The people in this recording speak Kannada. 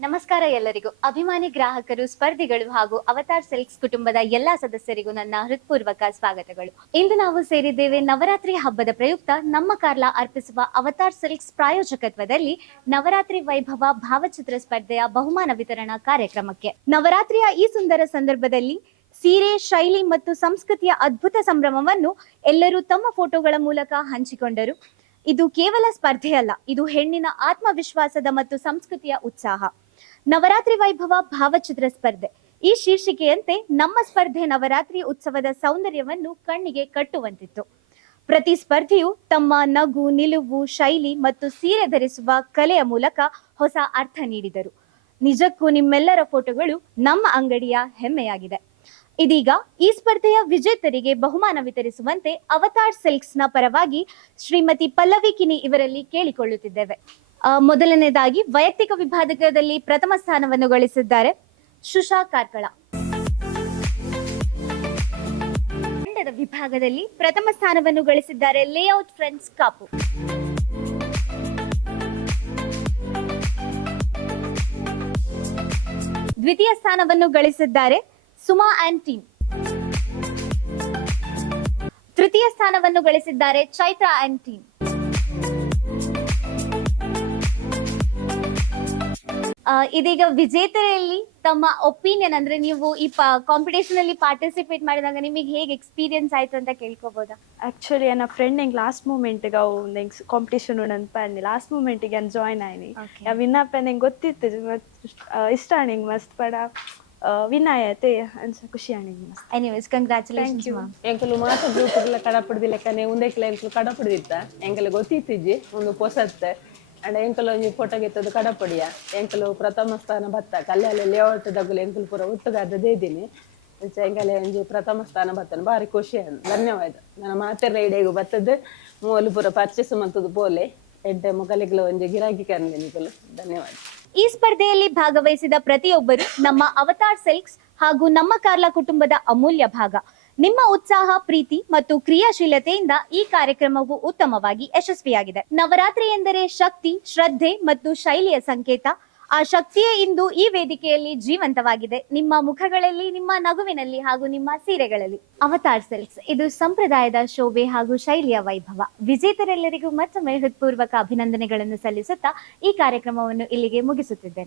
ನಮಸ್ಕಾರ ಎಲ್ಲರಿಗೂ. ಅಭಿಮಾನಿ ಗ್ರಾಹಕರು, ಸ್ಪರ್ಧಿಗಳು ಹಾಗೂ ಅವತಾರ್ ಸಿಲ್ಕ್ಸ್ ಕುಟುಂಬದ ಎಲ್ಲಾ ಸದಸ್ಯರಿಗೂ ನನ್ನ ಹೃತ್ಪೂರ್ವಕ ಸ್ವಾಗತಗಳು. ಇಂದು ನಾವು ಸೇರಿದ್ದೇವೆ ನವರಾತ್ರಿ ಹಬ್ಬದ ಪ್ರಯುಕ್ತ ನಮ್ಮ ಕಾರ್ಲಾ ಅರ್ಪಿಸುವ ಅವತಾರ್ ಸಿಲ್ಕ್ಸ್ ಪ್ರಾಯೋಜಕತ್ವದಲ್ಲಿ ನವರಾತ್ರಿ ವೈಭವ ಭಾವಚಿತ್ರ ಸ್ಪರ್ಧೆಯ ಬಹುಮಾನ ವಿತರಣಾ ಕಾರ್ಯಕ್ರಮಕ್ಕೆ. ನವರಾತ್ರಿಯ ಈ ಸುಂದರ ಸಂದರ್ಭದಲ್ಲಿ ಸೀರೆ, ಶೈಲಿ ಮತ್ತು ಸಂಸ್ಕೃತಿಯ ಅದ್ಭುತ ಸಂಭ್ರಮವನ್ನು ಎಲ್ಲರೂ ತಮ್ಮ ಫೋಟೋಗಳ ಮೂಲಕ ಹಂಚಿಕೊಂಡರು. ಇದು ಕೇವಲ ಸ್ಪರ್ಧೆಯಲ್ಲ, ಇದು ಹೆಣ್ಣಿನ ಆತ್ಮವಿಶ್ವಾಸದ ಮತ್ತು ಸಂಸ್ಕೃತಿಯ ಉತ್ಸಾಹ. ನವರಾತ್ರಿ ವೈಭವ ಭಾವಚಿತ್ರ ಸ್ಪರ್ಧೆ. ಈ ಶೀರ್ಷಿಕೆಯಂತೆ ನಮ್ಮ ಸ್ಪರ್ಧೆ ನವರಾತ್ರಿ ಉತ್ಸವದ ಸೌಂದರ್ಯವನ್ನು ಕಣ್ಣಿಗೆ ಕಟ್ಟುವಂತಿತ್ತು. ಪ್ರತಿ ಸ್ಪರ್ಧೆಯು ತಮ್ಮ ನಗು, ನಿಲುವು, ಶೈಲಿ ಮತ್ತು ಸೀರೆ ಧರಿಸುವ ಕಲೆಯ ಮೂಲಕ ಹೊಸ ಅರ್ಥ ನೀಡಿದರು. ನಿಜಕ್ಕೂ ನಿಮ್ಮೆಲ್ಲರ ಫೋಟೋಗಳು ನಮ್ಮ ಅಂಗಡಿಯ ಹೆಮ್ಮೆಯಾಗಿದೆ. ಇದೀಗ ಈ ಸ್ಪರ್ಧೆಯ ವಿಜೇತರಿಗೆ ಬಹುಮಾನ ವಿತರಿಸುವಂತೆ ಅವತಾರ್ನ ಪರವಾಗಿ ಶ್ರೀಮತಿ ಪಲ್ಲವಿಕಿನಿ ಇವರಲ್ಲಿ ಕೇಳಿಕೊಳ್ಳುತ್ತಿದ್ದೇವೆ. ಮೊದಲನೇದಾಗಿ ವೈಯಕ್ತಿಕ ವಿಭಾಗದಲ್ಲಿ ಪ್ರಥಮ ಸ್ಥಾನವನ್ನು ಗಳಿಸಿದ್ದಾರೆ ಶುಷಾ ಕಾರ್ಕಳ. ತಂಡದ ವಿಭಾಗದಲ್ಲಿ ಪ್ರಥಮ ಸ್ಥಾನವನ್ನು ಗಳಿಸಿದ್ದಾರೆ ಲೇಔಟ್ ಫ್ರೆಂಡ್ಸ್ ಕಾಪು. ದ್ವಿತೀಯ ಸ್ಥಾನವನ್ನು ಗಳಿಸಿದ್ದಾರೆ ಸುಮಾ ಆಂಡ್ ಟೀಮ್. ತೃತೀಯ ಸ್ಥಾನವನ್ನು ಗಳಿಸಿದ್ದಾರೆ ಚೈತ್ರಾ ಆಂಡ್ ಟೀಮ್. ಇದೀಗ ವಿಜೇತರಲ್ಲಿ ತಮ್ಮ ಒಪಿನಿಯನ್ ಅಂದ್ರೆ ನೀವು ಈ ಕಾಂಪಿಟೇಷನ್ ಅಲ್ಲಿ ಪಾರ್ಟಿಸಿಪೇಟ್ ಮಾಡಿದಾಗ ನಿಮಗೆ ಹೇಗೆ ಎಕ್ಸ್ಪೀರಿಯನ್ಸ್ ಆಯ್ತು ಅಂತ ಕೇಳ್ಕೋಬಹುದಾ ಆಕ್ಚುಲಿ ನನ್ನ ಫ್ರೆಂಡ್ ಹೆಂಗ್ ಲಾಸ್ಟ್ ಮೂಮೆಂಟ್ ಅವು ನೆಂಗ್ ಕಾಂಪಿಟೇಷನ್ ಅಂತ ಪನ್ನಿ ಲಾಸ್ಟ್ ಮೂಮೆಂಟಿಗೆ ನಾನು ಜಾಯ್ನ್ ಆಯ್ನಿ. ವಿನ್ ಅಪ್ ನಂಗೆ ಗೊತ್ತಿತ್ತು ಇಷ್ಟ ಮಸ್ತ್ ಪಡ. ವಿನ್ ಆಯತೆ ಅನ್ಸ ಖುಷಿ ಆಣಿಂಗ್ ಮಸ್ತ್. Anyways congratulations. ಮ್ಯಾಮ್ ಎಂಕಲು ಮಾತ ಕಡ ಕಡಪಡ್ದಿ ಒಂದೇ ಉಂದೆಕ್ಲ ಎಂಕಲು ಕಡಪಡ್ದಿತ್ತ? ಎಂಕಲು ಗೊತ್ತಿತ್ತಿಜ್ಜಿ ಒಂದು ಪೊಸತ್ತೆ. ಅಂಡ ಎಂಕಲು ಒಂಜಿ ಫೋಟೋ ಗೆತ್ತದು ಕಡಪಡಿಯ. ಎಂಕಲು ಪ್ರಥಮ ಸ್ಥಾನ ಬತ್ತ ಕಲ್ಯಾಲೆ ಲೇಔಟ್ ದಗುಲು ಎಂಕಲು ಪೂರ ಉತ್ತಗಾದ ದೇದಿನಿ ಎಂಕಲೆ ಒಂಜಿ ಪ್ರಥಮ ಸ್ಥಾನ ಬತ್ತನ ಬಾರಿ ಖುಷಿ ಅಂದ್ ಧನ್ಯವಾದ. ನನ್ನ ಮಾತೆ ಇಡೆಗೂ ಬತ್ತದ್ದು ಮೂವಲು ಪೂರ ಪರ್ಚೇಸ್ ಮತ್ತದು ಪೋಲೆ ಎಡ್ಡೆ ಮೊಗಲಿಗ್ಲ ಒಂಜಿ ಗಿರಾಕಿ ಕರ್ನಿಗಳು ಧನ್ಯವಾದ. ಈ ಸ್ಪರ್ಧೆಯಲ್ಲಿ ಭಾಗವಹಿಸಿದ ಪ್ರತಿಯೊಬ್ಬರು ನಮ್ಮ ಅವತಾರ್ ಸಿಲ್ಕ್ಸ್ ಹಾಗೂ ನಮ್ಮ ಕಾರ್ಲಾ ಕುಟುಂಬದ ಅಮೂಲ್ಯ ಭಾಗ. ನಿಮ್ಮ ಉತ್ಸಾಹ, ಪ್ರೀತಿ ಮತ್ತು ಕ್ರಿಯಾಶೀಲತೆಯಿಂದ ಈ ಕಾರ್ಯಕ್ರಮವು ಉತ್ತಮವಾಗಿ ಯಶಸ್ವಿಯಾಗಿದೆ. ನವರಾತ್ರಿ ಎಂದರೆ ಶಕ್ತಿ, ಶ್ರದ್ಧೆ ಮತ್ತು ಶೈಲಿಯ ಸಂಕೇತ. ಆ ಶಕ್ತಿಯೇ ಇಂದು ಈ ವೇದಿಕೆಯಲ್ಲಿ ಜೀವಂತವಾಗಿದೆ. ನಿಮ್ಮ ಮುಖಗಳಲ್ಲಿ, ನಿಮ್ಮ ನಗುವಿನಲ್ಲಿ ಹಾಗೂ ನಿಮ್ಮ ಸೀರೆಗಳಲ್ಲಿ. ಅವತಾರ್ ಸೆಲ್ಸ್ ಇದು ಸಂಪ್ರದಾಯದ ಶೋಭೆ ಹಾಗೂ ಶೈಲಿಯ ವೈಭವ. ವಿಜೇತರೆಲ್ಲರಿಗೂ ಮತ್ತೊಮ್ಮೆ ಹೃತ್ಪೂರ್ವಕ ಅಭಿನಂದನೆಗಳನ್ನು ಸಲ್ಲಿಸುತ್ತಾ ಈ ಕಾರ್ಯಕ್ರಮವನ್ನು ಇಲ್ಲಿಗೆ ಮುಗಿಸುತ್ತಿದ್ದೇನೆ.